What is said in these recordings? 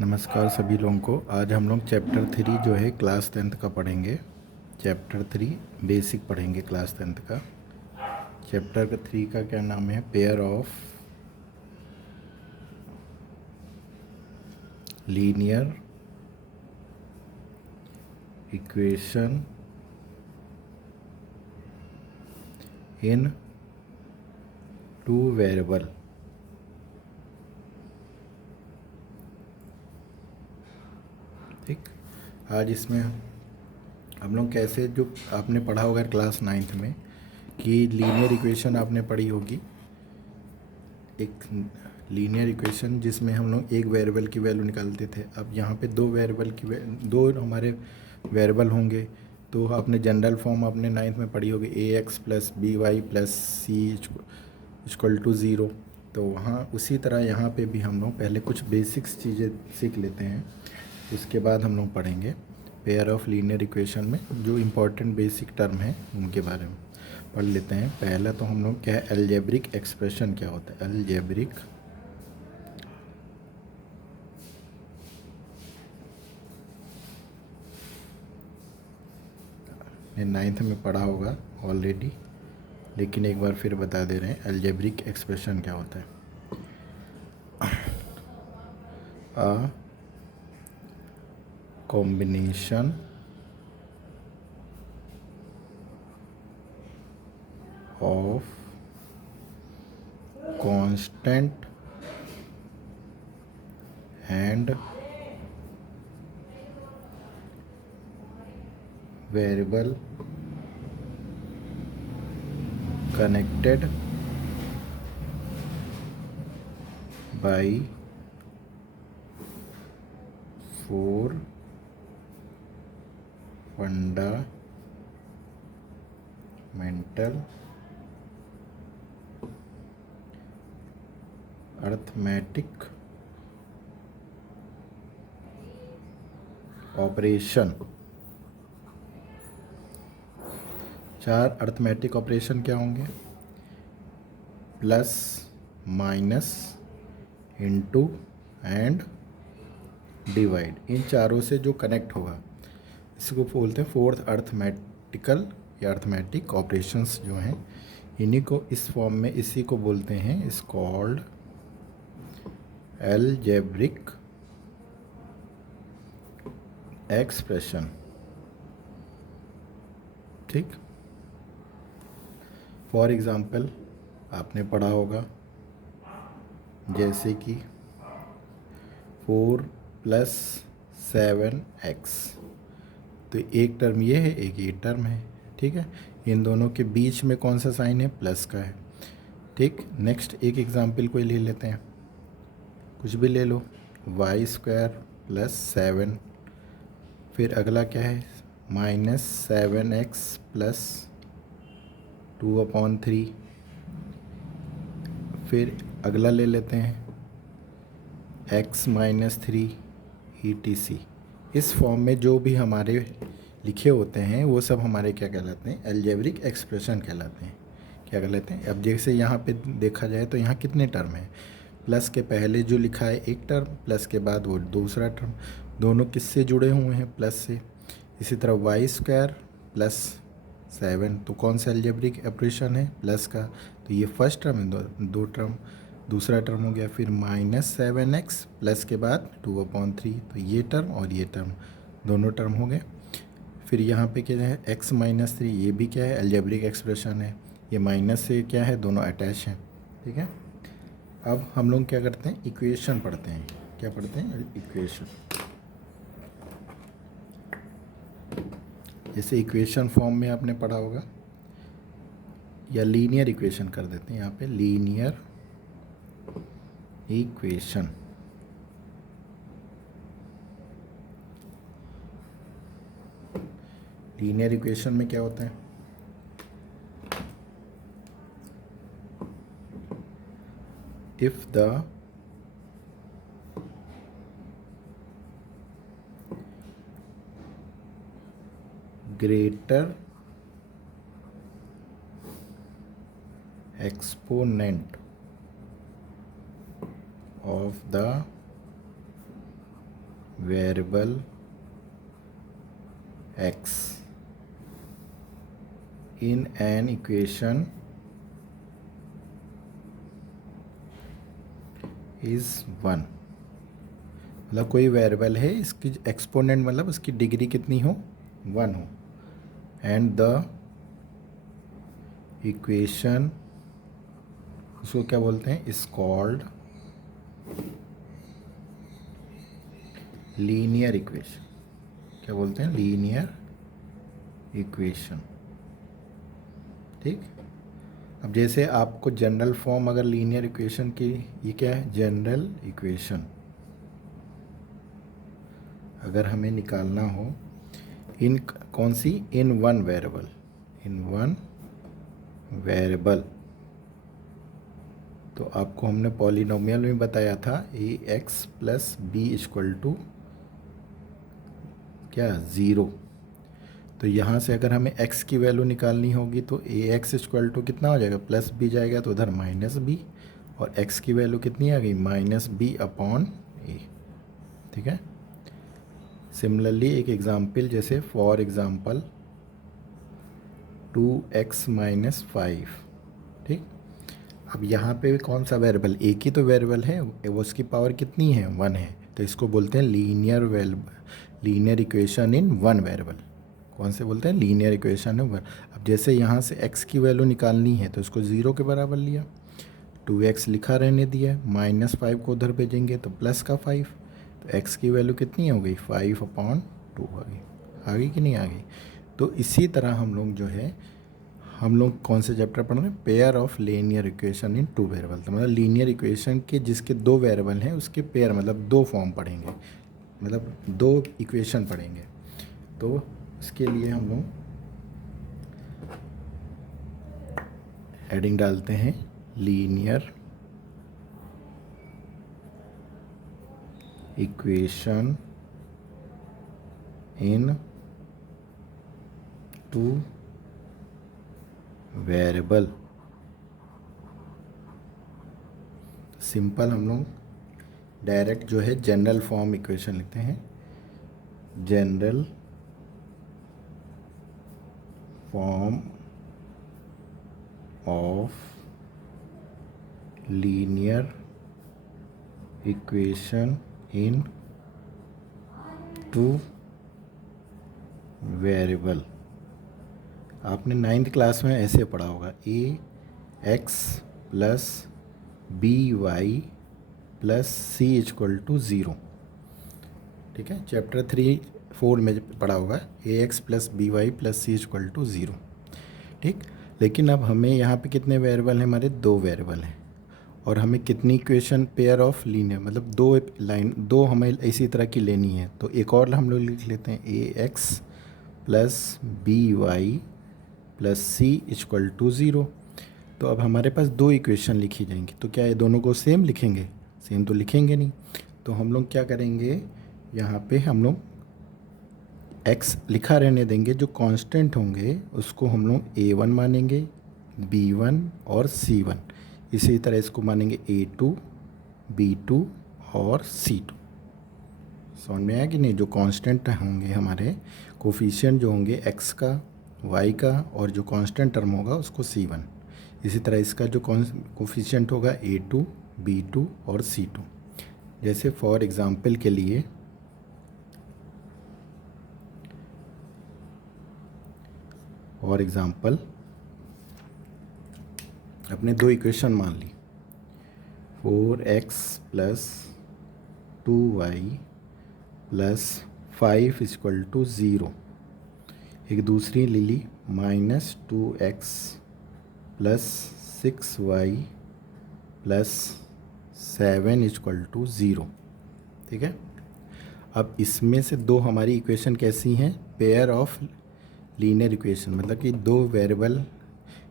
नमस्कार सभी लोगों को। आज हम लोग चैप्टर 3 जो है क्लास 10th का पढ़ेंगे। चैप्टर 3 बेसिक पढ़ेंगे क्लास 10th का। चैप्टर 3 का क्या नाम है? Pair of linear equation in two variable. ठीक, आज इसमें हम लोग कैसे, जो आपने पढ़ा होगा क्लास 9th में कि लीनियर इक्वेशन आपने पढ़ी होगी, एक लीनियर इक्वेशन जिसमें हम लोग एक वेरिएबल की वैल्यू निकालते थे। अब यहाँ पे दो वेरिएबल की दो हमारे वेरिएबल होंगे, तो आपने जनरल फॉर्म अपने 9th में पढ़ी होगी, a x plus b y plus c equal to zero. तो वहाँ उसी तरह यहाँ पे भी हम लोग पहले कुछ बेसिक्स चीज़ें सीख लेते हैं, उसके बाद हम लोग पढ़ेंगे पेयर ऑफ लीनियर इक्वेशन में जो इम्पोर्टेंट बेसिक टर्म है उनके बारे में पढ़ लेते हैं। पहला तो हम लोग क्या है, अलजेब्रिक एक्सप्रेशन क्या होता है। अलजेब्रिक ने 9th में पढ़ा होगा ऑलरेडी, लेकिन एक बार फिर बता दे रहे हैं अलजेब्रिक एक्सप्रेशन क्या होता है। A combination of constant and variable connected by four fundamental arithmetic operation. चार अर्थमेटिक ऑपरेशन क्या होंगे? Plus, minus, into and divide. इन चारों से जो कनेक्ट होगा इसको बोलते हैं फोर्थ अर्थमेटिकल या अर्थमेटिक ऑपरेशंस जो हैं, इन्हीं को इस फॉर्म में इसी को बोलते हैं, इस कॉल्ड अलजेब्रिक एक्सप्रेशन। ठीक, फॉर एग्ज़ाम्पल आपने पढ़ा होगा जैसे कि 4 + 7x, तो एक टर्म ये है, एक ये टर्म है। ठीक है, इन दोनों के बीच में कौन सा साइन है? प्लस का है। ठीक, नेक्स्ट एक एग्जाम्पल कोई ले लेते हैं, कुछ भी ले लो, y² + 7। फिर अगला क्या है? -7x + 2/3। फिर अगला ले लेते हैं x - 3 etc। इस फॉर्म में जो भी हमारे लिखे होते हैं वो सब हमारे क्या कहलाते हैं? अलजेब्रिक एक्सप्रेशन कहलाते हैं। क्या कहलाते हैं? अब जैसे यहाँ पे देखा जाए तो यहाँ कितने टर्म हैं? प्लस के पहले जो लिखा है एक टर्म, प्लस के बाद वो दूसरा टर्म, दोनों किससे जुड़े हुए हैं? प्लस से। इसी तरह y² + 7, तो कौन सा अलजेब्रिक ऑपरेशन है? प्लस का। तो ये फर्स्ट टर्म है, दो टर्म, दूसरा टर्म हो गया। फिर -7x प्लस के बाद 2/3, तो ये टर्म और ये टर्म दोनों टर्म हो गए। फिर यहाँ पे क्या है? x - 3, ये भी क्या है? अलजेब्रिक एक्सप्रेशन है। ये माइनस से क्या है? दोनों अटैच हैं। ठीक है, अब हम लोग क्या करते हैं? इक्वेशन पढ़ते हैं। क्या पढ़ते हैं? इक्वेशन। जैसे इक्वेशन फॉर्म में आपने पढ़ा होगा, या लीनियर इक्वेशन कर देते हैं यहाँ पे, लीनियर इक्वेशन। लीनियर इक्वेशन में क्या होता है? If the greater exponent of the variable x in an equation is 1। मतलब कोई वेरिएबल है, इसकी एक्सपोनेंट मतलब उसकी डिग्री कितनी हो, 1 हो, एंड द इक्वेशन, उसको क्या बोलते हैं, इज कॉल्ड लीनियर इक्वेशन। क्या बोलते हैं, लीनियर इक्वेशन। ठीक। अब जैसे आपको जनरल फॉर्म अगर लीनियर इक्वेशन की, ये क्या है, जनरल इक्वेशन, अगर हमें निकालना हो इन कौन सी, in one variable, in one variable, तो आपको हमने पॉलिनोमियल में बताया था a x plus b equal to क्या, 0। तो यहाँ से अगर हमें x की वैल्यू निकालनी होगी तो ए एक्स इक्वल टू कितना हो जाएगा, प्लस बी जाएगा तो उधर माइनस बी, और x की वैल्यू कितनी आ गई, माइनस बी अपॉन ए। ठीक है। सिमिलरली एक एग्जाम्पल, जैसे फॉर एग्जाम्पल 2x माइनस 5। ठीक। अब यहाँ पे कौन सा वेरिएबल, एक ही तो वेरिएबल है, वो उसकी पावर कितनी है, 1 है, तो इसको बोलते हैं लीनियर इक्वेशन इन वन वेरिएबल। कौन से बोलते हैं, लीनियर इक्वेशन इन वन। अब जैसे यहाँ से x की वैल्यू निकालनी है तो इसको 0 के बराबर लिया, 2x लिखा रहने दिया, माइनस 5 को उधर भेजेंगे तो प्लस का 5, तो x की वैल्यू कितनी हो गई, 5/2 आ गई कि नहीं आ गई। तो इसी तरह हम लोग जो है, हम लोग कौन से चैप्टर पढ़ रहे हैं, pair of linear equation in two variable. तो मतलब लीनियर इक्वेशन के जिसके दो वेरिएबल हैं उसके पेयर, मतलब दो फॉर्म पढ़ेंगे, मतलब दो इक्वेशन पढ़ेंगे। तो इसके लिए हम लोग हेडिंग डालते हैं linear equation in two variable. Simple हम लोग डायरेक्ट जो है जनरल फॉर्म इक्वेशन लिखते हैं, general form of linear equation in two variable. आपने 9th क्लास में ऐसे पढ़ा होगा, a x plus b y plus c equal to 0। ठीक है। चैप्टर 3-4 में पढ़ा होगा, a x plus b y plus c equal to 0। ठीक। लेकिन अब हमें यहाँ पे कितने वेरिएबल हैं, हमारे दो वेरिएबल हैं, और हमें कितनी इक्वेशन, पेयर ऑफ लीनियर, मतलब दो हमें इसी तरह की लेनी है। तो एक और हम लोग लिख लेते हैं, a x plus b y plus c equal to 0। तो अब हमारे पास दो इक्वेशन लिखी जाएंगी, तो क्या ये दोनों को सेम लिखेंगे, सेम तो लिखेंगे नहीं। तो हम लोग क्या करेंगे, यहाँ पे हम लोग x लिखा रहने देंगे, जो कांस्टेंट होंगे उसको हम लोग a1 मानेंगे, b1 और c1। इसी तरह इसको मानेंगे a2, b2 और c2। समझ में आया कि नहीं। जो कांस्टेंट होंगे हमारे, कोफिशिएंट जो होंगे x का, y का, और जो कांस्टेंट टर्म होगा उसको c1। इसी तरह इसका जो कोफिशिएंट होगा a2, b2 और c2। जैसे फॉर एग्जांपल के लिए अपने दो इक्वेशन मान ली, 4x plus 2y plus 5 equal to 0। एक दूसरी ले ली, minus 2x plus 6y plus 7 equal to 0। ठीक है। अब इसमें से दो हमारी इक्वेशन कैसी हैं, पेयर ऑफ लीनियर इक्वेशन, मतलब कि दो वेरिएबल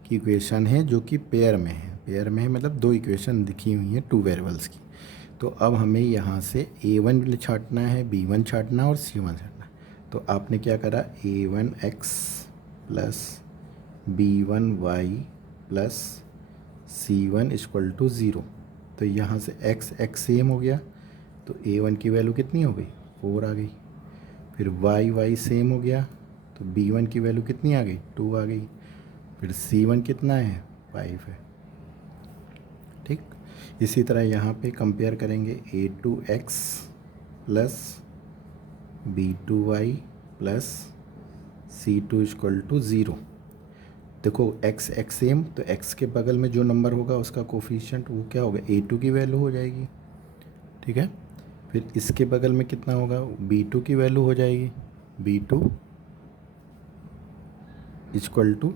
की इक्वेशन है जो कि पेयर में है। पेयर में है मतलब दो इक्वेशन दिखी हुई हैं टू वेरिएबल्स की। तो अब हमें यहाँ से a1 छांटना है, b1 छांटना और c1 छांटना है। तो आपने क्या करा, a1x plus b1y plus c1 equal to 0। तो यहाँ से x सेम हो गया, तो a1 की वैल्यू कितनी हो गई, 4 आ गई। फिर y सेम हो गया, तो b1 की वैल्यू कितनी आ गई, 2 आ गई। फिर c1 कितना है, 5 है। ठीक, इसी तरह यहाँ पे कंपेयर करेंगे a2x plus b2y plus c2 equal to 0। देखो x सेम, तो x के बगल में जो नंबर होगा उसका कोफिशिएंट वो क्या होगा, a2 की वैल्यू हो जाएगी। ठीक है, फिर इसके बगल में कितना होगा, b2 की वैल्यू हो जाएगी, b2 इक्वल टू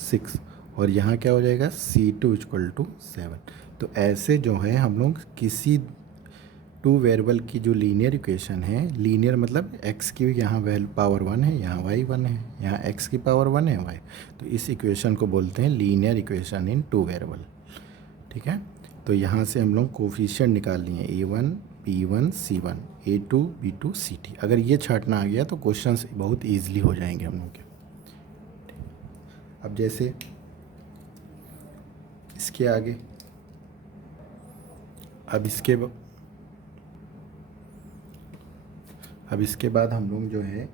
6। और यहाँ क्या हो जाएगा, c2 इक्वल टू 7। तो ऐसे जो है हम लोग किसी टू वेरिएबल की जो लीनियर इक्वेशन है, लीनियर मतलब x की यहाँ वैल्यू पावर 1 है, यहाँ y 1 है, यहाँ x की पावर 1 है y, तो इस इक्वेशन को बोलते हैं linear equation in two variable. ठीक है, तो यहाँ से हम लोग कोफिशिएंट निकाल लिए a1 b1 c1 a2 b2 c2। अगर ये छांटना आ गया तो क्वेश्चंस बहुत ईजिली हो जाएंगे हम लोग के। अब जैसे इसके आगे, अब इसके बाद हम लोग जो है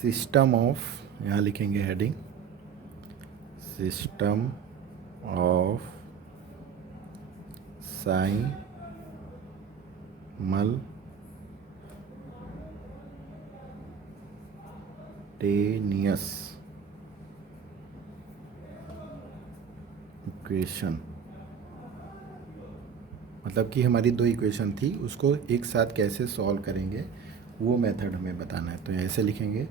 सिस्टम ऑफ, यहाँ लिखेंगे heading, system of simultaneous equation. मतलब कि हमारी दो इक्वेशन थी, उसको एक साथ कैसे सॉल्व करेंगे वो मेथड हमें बताना है। तो ऐसे लिखेंगे,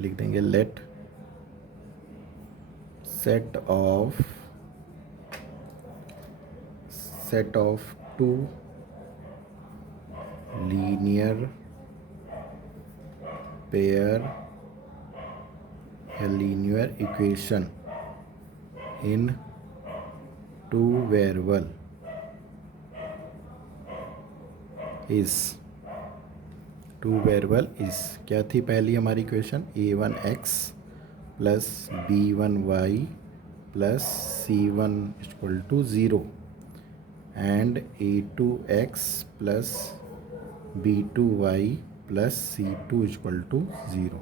लिख देंगे let set of two linear pair या linear equation in two variable इस, टू वेरिएबल इस क्या थी पहली हमारी equation, a1x plus b1y plus c1 equal to 0 and a2x plus b2y plus c2 equal to 0।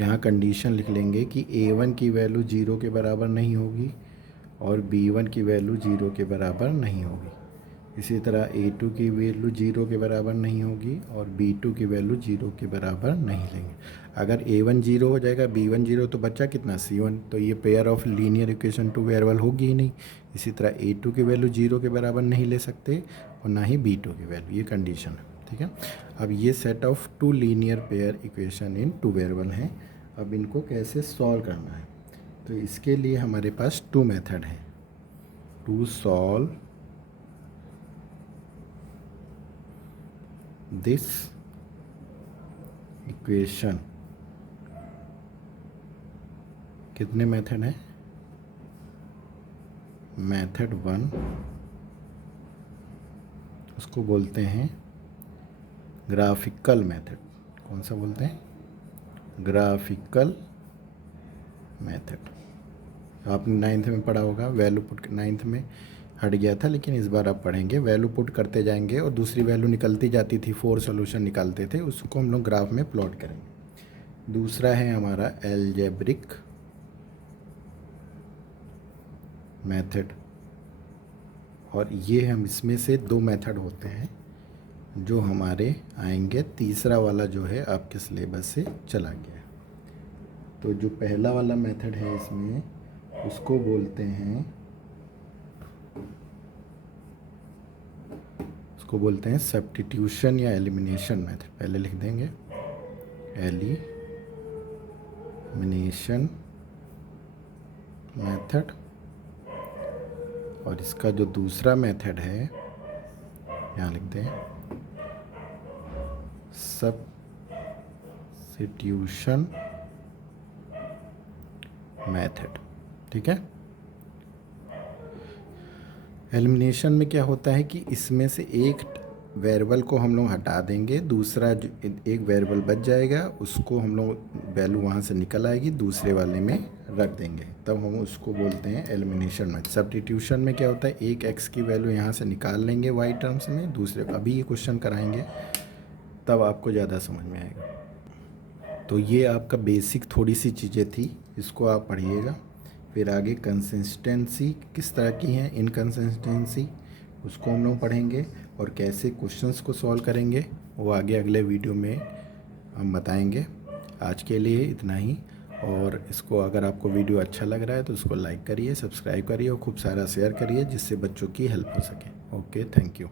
यहाँ कंडीशन लिख लेंगे कि a1 की वैल्यू 0 के बराबर नहीं होगी और b1 की वैल्यू 0 के बराबर नहीं होगी। इसी तरह a2 की वैल्यू 0 के बराबर नहीं होगी और b2 की वैल्यू 0 के बराबर नहीं लेंगे। अगर a1 0 हो जाएगा, b1 0, तो बच्चा कितना, c1, तो ये pair of linear equation two variable होगी ही नहीं। इसी तरह a2 की वैल्यू 0 के बराबर नहीं ले सकते और ना ही b2 की वैल्यू, ये कंडीशन है। ठीक है, अब ये set of two linear pair equation in two variable हैं। अब इनको कैसे सॉल्व करना है, तो इसके लिए हमारे पास टू मेथड हैं टू सॉल्व दिस इक्वेशन। कितने मेथड हैं, मेथड 1 उसको बोलते हैं ग्राफिकल मेथड। कौन सा बोलते हैं, ग्राफिकल मेथड। आपने 9th में पढ़ा होगा, वैल्यू पुट, 9th में हट गया था लेकिन इस बार आप पढ़ेंगे। वैल्यू पुट करते जाएंगे और दूसरी वैल्यू निकलती जाती थी, 4 सॉल्यूशन निकालते थे, उसको हम लोग ग्राफ में प्लॉट करेंगे। दूसरा है हमारा एल्जेब्रिक मेथड, और ये हम इसमें से दो मेथड होते हैं जो हमारे आएंगे। तीसरा वाला जो है आपके सिलेबस से चला गया। तो जो पहला वाला मेथड है इसमें, उसको बोलते हैं, उसको बोलते हैं सब्स्टिट्यूशन या एलिमिनेशन मेथड। पहले लिख देंगे एलिमिनेशन मेथड, और इसका जो दूसरा मेथड है यहाँ लिखते हैं सब्स्टिट्यूशन मेथड। ठीक है, एलिमिनेशन में क्या होता है कि इसमें से एक वेरिएबल को हम लोग हटा देंगे, दूसरा जो एक वेरिएबल बच जाएगा उसको हम लोग वैल्यू वहाँ से निकल आएगी, दूसरे वाले में रख देंगे, तब हम उसको बोलते हैं एलिमिनेशन मेथड। सब्स्टिट्यूशन में क्या होता है, एक x की वैल्यू यहाँ से निकाल लेंगे y टर्म्स में, दूसरे, अभी ये क्वेश्चन कराएंगे तब आपको ज़्यादा समझ में आएगा। तो ये आपका बेसिक थोड़ी सी चीज़ें थी, इसको आप पढ़िएगा। फिर आगे कंसिस्टेंसी किस तरह की है, इनकंसिस्टेंसी, उसको हम लोग पढ़ेंगे और कैसे क्वेश्चंस को सॉल्व करेंगे वो आगे अगले वीडियो में हम बताएंगे। आज के लिए इतना ही, और इसको अगर आपको वीडियो अच्छा लग रहा है तो इसको लाइक करिए, सब्सक्राइब करिए और खूब सारा शेयर करिए जिससे बच्चों की हेल्प हो सके। Okay, thank you.